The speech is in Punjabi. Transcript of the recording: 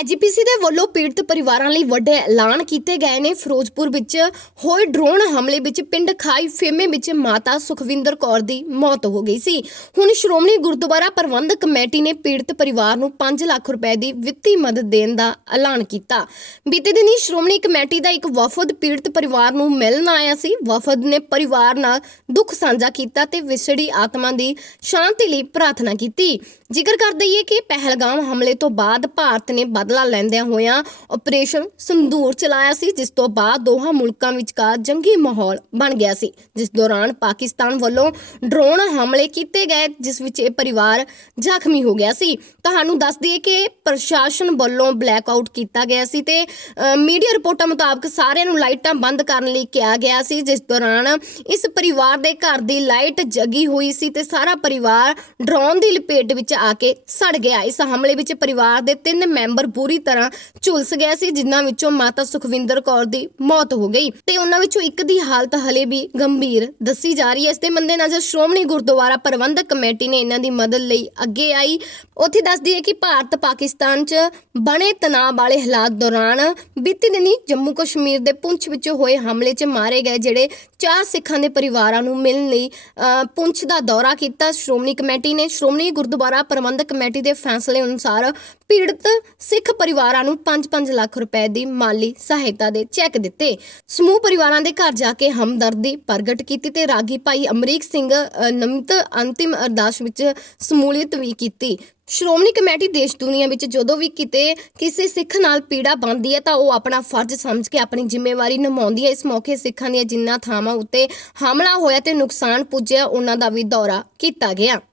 ਐਜੀਪੀਸੀ ਦੇ ਵੱਲੋਂ ਪੀੜਤ ਪਰਿਵਾਰਾਂ ਲਈ ਵੱਡੇ ਐਲਾਨ ਕੀਤੇ ਗਏ ਨੇ। ਫਿਰੋਜ਼ਪੁਰ ਵਿੱਚ ਹੋਏ ਡਰੋਨ ਹਮਲੇ ਵਿੱਚ ਪਿੰਡ ਖਾਈ ਫੇਮੇ ਵਿੱਚ ਮਾਤਾ ਸੁਖਵਿੰਦਰ ਕੌਰ ਦੀ ਮੌਤ ਹੋ ਗਈ ਸੀ। ਹੁਣ ਸ਼੍ਰੋਮਣੀ ਗੁਰਦੁਆਰਾ ਪ੍ਰਬੰਧਕ ਕਮੇਟੀ ਨੇ ਪੀੜਤ ਪਰਿਵਾਰ ਨੂੰ 5 ਲੱਖ ਰੁਪਏ ਦੀ ਵਿੱਤੀ ਮਦਦ ਦੇਣ ਦਾ ਐਲਾਨ ਕੀਤਾ। ਬੀਤੇ ਦਿਨੀ ਸ਼੍ਰੋਮਣੀ ਕਮੇਟੀ ਦਾ ਇੱਕ ਵਫਦ ਪੀੜਤ ਪਰਿਵਾਰ ਨੂੰ ਮਿਲਣ ਆਇਆ ਸੀ। ਵਫਦ ਨੇ ਪਰਿਵਾਰ ਨਾਲ ਦੁੱਖ ਸਾਂਝਾ ਕੀਤਾ ਤੇ ਵਿਛੜੀ ਆਤਮਾ ਦੀ ਸ਼ਾਂਤੀ ਲਈ ਪ੍ਰਾਰਥਨਾ ਕੀਤੀ। ਜ਼ਿਕਰ ਕਰ ਦਈਏ ਕਿ ਪਹਿਲਗਾਮ ਹਮਲੇ ਤੋਂ ਬਾਅਦ ਭਾਰਤ ਨੇ ਬਦਲਾ ਲੈਂਦਿਆਂ ਹੋਇਆਂ ਆਪਰੇਸ਼ਨ ਸੰਦੂਰ ਚਲਾਇਆ ਸੀ, ਜਿਸ ਤੋਂ ਬਾਅਦ ਦੋਹਾਂ ਮੁਲਕਾਂ ਵਿਚਕਾਰ ਜੰਗੀ ਮਾਹੌਲ ਬਣ ਗਿਆ ਸੀ। ਜਿਸ ਦੌਰਾਨ ਪਾਕਿਸਤਾਨ ਵੱਲੋਂ ਡਰੋਨ ਹਮਲੇ ਕੀਤੇ ਗਏ, ਜਿਸ ਵਿੱਚ ਇਹ ਪਰਿਵਾਰ ਜ਼ਖਮੀ ਹੋ ਗਿਆ ਸੀ। ਤੁਹਾਨੂੰ ਦੱਸ ਦਈਏ ਕਿ ਪ੍ਰਸ਼ਾਸਨ ਵੱਲੋਂ ਬਲੈਕਆਊਟ ਕੀਤਾ ਗਿਆ ਸੀ ਤੇ ਮੀਡੀਆ ਰਿਪੋਰਟਾਂ ਮੁਤਾਬਕ ਸਾਰਿਆਂ ਨੂੰ ਲਾਈਟਾਂ ਬੰਦ ਕਰਨ ਲਈ ਕਿਹਾ ਗਿਆ ਸੀ, ਜਿਸ ਦੌਰਾਨ ਇਸ ਪਰਿਵਾਰ ਦੇ ਘਰ ਦੀ ਲਾਈਟ ਜਗੀ ਹੋਈ ਸੀ ਤੇ ਸਾਰਾ ਪਰਿਵਾਰ ਡਰੋਨ ਦੀ ਲਪੇਟ ਵਿੱਚ ਆ ਕੇ ਸੜ ਗਿਆ। ਇਸ ਹਮਲੇ ਵਿੱਚ ਪਰਿਵਾਰ ਦੇ ਤਿੰਨ ਮੈਂਬਰ ਪੂਰੀ ਤਰ੍ਹਾਂ ਝੁਲਸ ਗਿਆ ਸੀ ਜਿਨ੍ਹਾਂ ਵਿੱਚੋਂ ਮਾਤਾ ਸੁਖਵਿੰਦਰ ਕੌਰ ਦੀ ਮੌਤ ਹੋ ਗਈ। ਤੇ ਉਹਨਾਂ ਵਿੱਚੋਂ ਇੱਕ ਦੀ ਹਾਲਤ ਹਲੇ ਵੀ ਗੰਭੀਰ ਦੱਸੀ ਜਾ ਰਹੀ ਹੈ। ਇਸ ਦੇ ਮੰਦੇ ਨਜ਼ਰ ਸ਼੍ਰੋਮਣੀ ਗੁਰਦੁਆਰਾ ਪ੍ਰਬੰਧਕ ਕਮੇਟੀ ਨੇ ਇਹਨਾਂ ਦੀ ਮਦਦ ਲਈ ਅੱਗੇ ਆਈ। ਉੱਥੇ ਦੱਸਦੀ ਹੈ ਕਿ ਭਾਰਤ ਪਾਕਿਸਤਾਨ 'ਚ ਬਣੇ ਤਣਾਅ ਵਾਲੇ ਹਾਲਾਤ ਦੌਰਾਨ ਬੀਤੇ ਦਿਨੀ ਜੰਮੂ ਕਸ਼ਮੀਰ ਦੇ ਪੁੰਛ ਵਿੱਚ ਹੋਏ ਹਮਲੇ 'ਚ ਮਾਰੇ ਗਏ ਜਿਹੜੇ ਚਾਰ ਸਿੱਖਾਂ ਦੇ ਪਰਿਵਾਰਾਂ ਨੂੰ ਮਿਲਣ ਲਈ ਅ, ਪੁੰਛ ਦਾ ਦੌਰਾ ਕੀਤਾ। ਸ਼੍ਰੋਮਣੀ ਕਮੇਟੀ ਨੇ ਸ਼੍ਰੋਮਣੀ ਗੁਰਦੁਆਰਾ ਪ੍ਰਬੰਧਕ ਕਮੇਟੀ ਦੇ ਫੈਸਲੇ ਅਨੁਸਾਰ ਪੀੜਤ ਸਿੱਖ ਪਰਿਵਾਰਾਂ ਨੂੰ 5-5 ਲੱਖ ਰੁਪਏ ਦੀ ਮਾਲੀ ਸਹਾਇਤਾ ਦੇ ਚੈੱਕ ਦਿੱਤੇ। ਸਮੂਹ ਪਰਿਵਾਰਾਂ ਦੇ ਘਰ ਜਾ ਕੇ ਹਮਦਰਦੀ ਪ੍ਰਗਟ ਕੀਤੀ ਤੇ ਰਾਗੀ ਭਾਈ ਅਮਰੀਕ ਸਿੰਘ ਨਮਿਤ ਅੰਤਿਮ ਅਰਦਾਸ ਵਿੱਚ ਸਮੂਲੀਅਤ ਵੀ ਕੀਤੀ। ਸ਼੍ਰੋਮਣੀ ਕਮੇਟੀ ਦੇਸ਼ ਦੁਨੀਆ ਵਿੱਚ ਜਦੋਂ ਵੀ ਕਿਤੇ ਕਿਸੇ ਸਿੱਖ ਨਾਲ ਪੀੜਾ ਬਣਦੀ ਹੈ ਤਾਂ ਉਹ ਆਪਣਾ ਫਰਜ਼ ਸਮਝ ਕੇ ਆਪਣੀ ਜ਼ਿੰਮੇਵਾਰੀ ਨਿਭਾਉਂਦੀ ਹੈ। ਇਸ ਮੌਕੇ ਸਿੱਖਾਂ ਦੀਆਂ ਜਿੰਨਾ ਥਾਵਾਂ ਉੱਤੇ ਹਮਲਾ ਹੋਇਆ ਤੇ ਨੁਕਸਾਨ ਪੁੱਜਿਆ, ਉਹਨਾਂ ਦਾ ਵੀ ਦੌਰਾ ਕੀਤਾ ਗਿਆ।